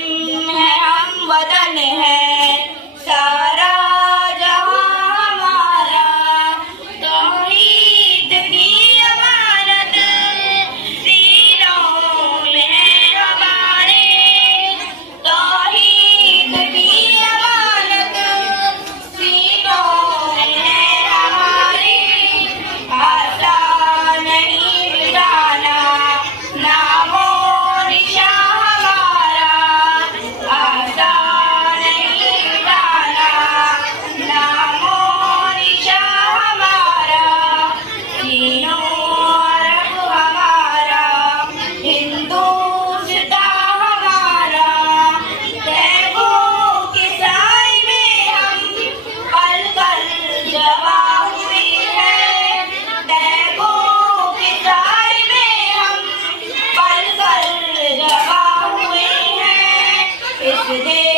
मुस्लिम है हम वतन है सारा जहां हमारा तौहीद की अमानत सीनों में है हमारे तौहीद की अमानत सीनों में है हमारे आसान नहीं मिटाना नामो निशान हमारा आसान नहीं मिटाना नामो निशान हमारा तीनों अरब हमारा हिंदुस्तान हमारा तैबों के साए में हम पल पल जवा हुए हैं तैबों के साए में हम पल पल जवा हुए हैं इस देश